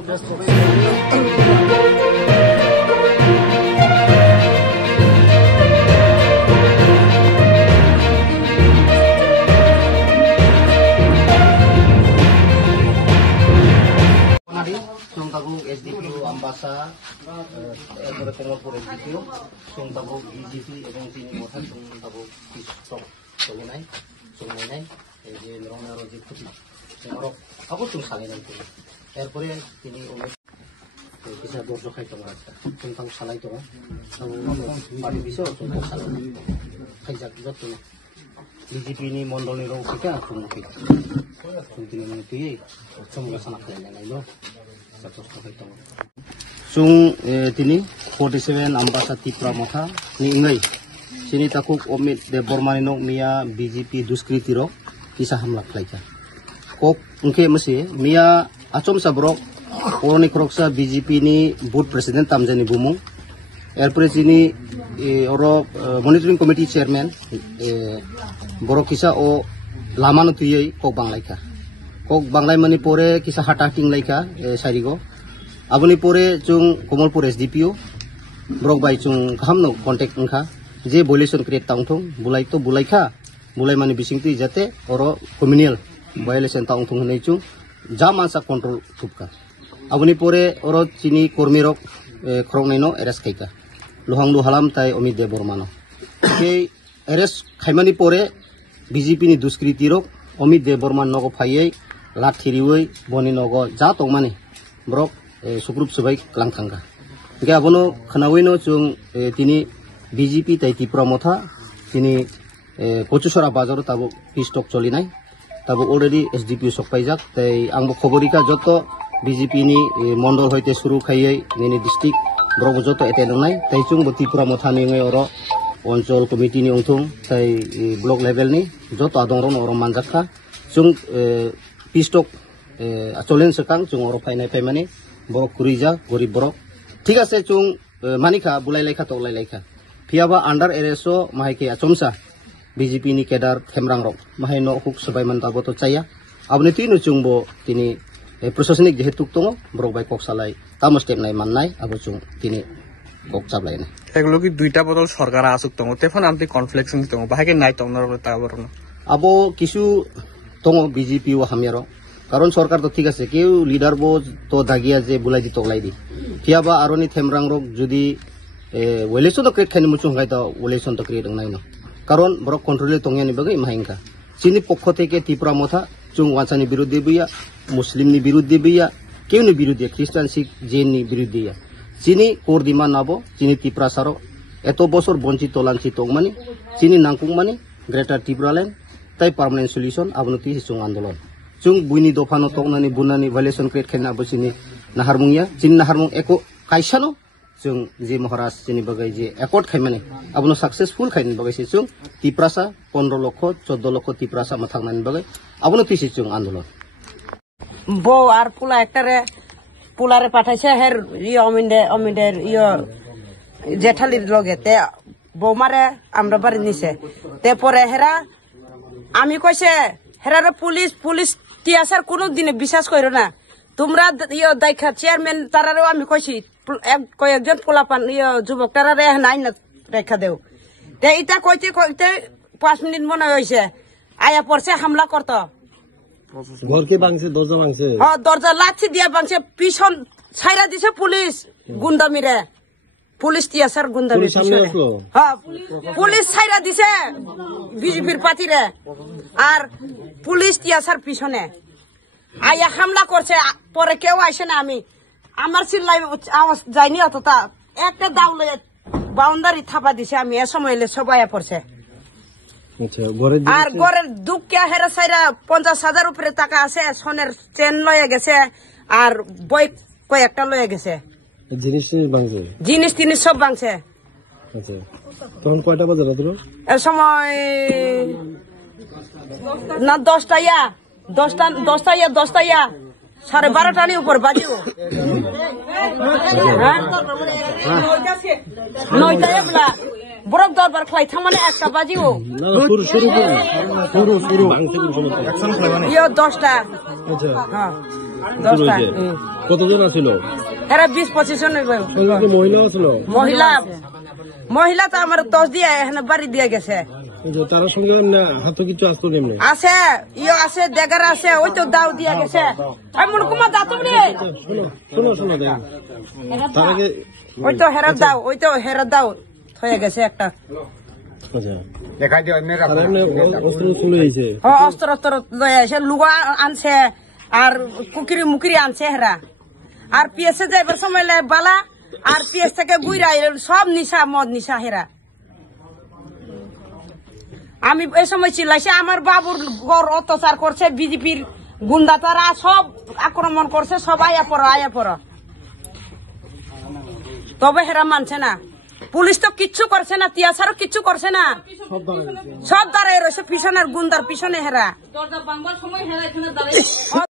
Tabung SDPU Ambasa, Komalpur SDPU, tabung EGP এবং তিনি মোথান tabung Pistok Solinai, যে রংনার যে ক্ষতি অবশ্যই সালাইনাই করি এরপরে তিনি কিছু দর্জ খাইতো রাস্তা তাও সালাইতো বাড়ি বিষয় সালাই খাইজাক যত বিজেপিनि মন্ডলের অফিকা সম্মুখীন তিনি তুই সমগাসনা খাইনাই Sung tini 47 Ambasa Tipra Motha ni ingai sini takuk omit de bormanino mia BJP duskriti ro kisah hamla klaika kok ungke mesi mia acom sabrok oroni kroksa BJP ni board president tamjani bumung erpore sini oro monitoring committee chairman borok kisa o lamano tuyei kok banglaika kok banglai mani pore kisah hatating laika sarigo aboni pore chung Komalpur SDPU brok bai chung hamno contact ungkha je violation create tangthong bulai to bulaikha bulai mani bisingti jate oro communal violation tangthong nei chung jamansa control thupka aboni pore oro chini kormi rok khrongneno arrest khaika lohanglu halam tai omid de bormano ke arrest khaimani pore BJP ni duskriti rok omid de borman nogo phaiei lathiriwei boni nogo ja tongmani brok Sukrup sebaik kelang tangga. Jika abono kenawino cung tini BJP tai Tipra Motha tini Kocusora Bazaro tabu Pistok Solinai tabu already SDPU sok paijak tai angbo khoborika joto BJP ni mondol hoite suru khaiei nini district brok joto etenongnai tai chung bo Tipra Motha ni ngai oro oncol committee ni ungthung tai block level ni joto adongron oro manjakha chung Pistok acholen sekang chung oro painai paimani borok kurija gorib borok ঠিক আছে chung manika bulai laika to lai laika phiaba under arresto mahike achomsa BJP ni kedar themrang rok mahai no huk sabai man tabo to chaya abni tinu chung bo tini prosasanik jehetuk tongo borok bai kok salai tam step nai mannai abo chung tini kok chablai na এগুলো কি দুইটা বদল সরকার আসুক tongo tefon amti confliction tongo bahake nai tongnar ta borno abo kisu tongo BJP o hamiaro কারণ সরকার তো ঠিক আছে কেউ লিডার বো তো দাগিয়া যে বুলাই দি তগলাই দি ফিয়াবা আরনি থেমরাং রক যদি ওয়েলেশন তো ক্রিয়েট খাইনি মুচুং গাই তো ওয়েলেশন তো ক্রিয়েট নাই না কারণ বড় কন্ট্রোলে তংয়ানি বাগে মাহিংকা চিনি পক্ষ থেকে ত্রিপুরা মথা চুং ওয়ানসানি বিরুদ্ধে বিয়া মুসলিমনি বিরুদ্ধে বিয়া কেউনি বিরুদ্ধে খ্রিস্টান শিখ জেননি বিরুদ্ধে চিনি কোরদিমা নাবো চিনি ত্রিপুরা সারো এত বছর বঞ্চিত লাঞ্চিত মানে চিনি নাংকুং মানে গ্রেটার ত্রিপুরা ল্যান্ড তাই পার্মানেন্ট সলিউশন আবনতি চুং আন্দোলন chung buini dofano toknani bunani violation create khaina abosini naharmungya jin naharmung eko kaisano chung je maharaj jini bagai je accord khaimani abono successful khaini bagai se chung tiprasa 15 লক্ষ 14 লক্ষ tiprasa mathangmani bagai abono tisi chung andolon bo ar pula ektare pulare pathaise her ominder iyo jethalir loge te bomare amra bari nise te pore hera ami কইছে হেরারে police টিয়াসার কোনো দিনে বিশ্বাস করো না তোমরা ইয়ে দেখা চেয়ারম্যান তারারেও আমি কইছি কয়েকজন পোলাপান ইয়ে যুবক তারারে নাই না রেখা দেও তে এটা কইতে 5 মিনিট মনে হইছে আয়া পড়ছে হামলা করতো ঘরকে ভাঙছে দরজা ভাঙছে হ্যাঁ দরজা লাঠি দিয়া ভাঙছে পিছন ছাইরা দিছে পুলিশ গুন্ডা মিরে পুলিশ টিয়াসার গুন্ডা মিরে হ্যাঁ পুলিশ ছাইরা দিছে বিজেপির পার্টিরে আর পুলিশ টিয়াসার পিছনে আয়া হামলা করছে পরে কেউ আসে না আমি আমার চিল্লাই আওয়াজ যায়নি অতটা একটা দাউলে বাউন্ডারি থাপা দিছে আমি এ সময় এলে সবাই পড়ছে আর ঘরের দুঃখে হেরা সাইরা 50,000 উপরে টাকা আছে সোনের চেন লয়ে গেছে আর বই কয়েকটা লয়ে গেছে জিনিস তিনিস সব ভাঙছে তখন কয়টা বাজে রাত্র এ সময় না 10টা 12:30 উপর বাজিও 9টা এবলা বরফ দরবার খাই থামানে একটা বাজিও শুরু 10টা হ্যাঁ শুরু 10টা হয়েছে কতজন আছিল এরা 20-25 জন হইব। সঙ্গে কি মহিলা ছিল মহিলা তো আমার 10 দিয়ে এখানে বাড়ি দিয়ে গেছে তার সঙ্গে হাতে কিছু আসতো নেমনে আছে আছে দেগার আছে ওই তো দাও দিয়ে গেছে এমন কুমা দাঁত শোনো দেখ তার আগে ওই তো হেরার দাও হয়ে গেছে একটা তারা এমনি অস্ত্র চলে হয়েছে অস্ত্র লয়ে আসে লুগা আনছে আর কুকিরি মুকিরি আনছে হেরা আর পিএসে যাইবার সময় বালা আর পিএস থেকে গুইরা সব নিশা মদ নিশা হেরা আমি এই সময় চিল্লাইছি আমার বাবুর গড় অত্যাচার করছে বিজেপির গুন্ডা তারা সব আক্রমণ করছে সব আয়া পড়া তবে হেরা মানছে না পুলিশ তো কিচ্ছু করছে না তিয়াসারও কিচ্ছু করছে না সব দাঁড়ায় রয়েছে পিছনের গুন্ডার পিছনে হেরা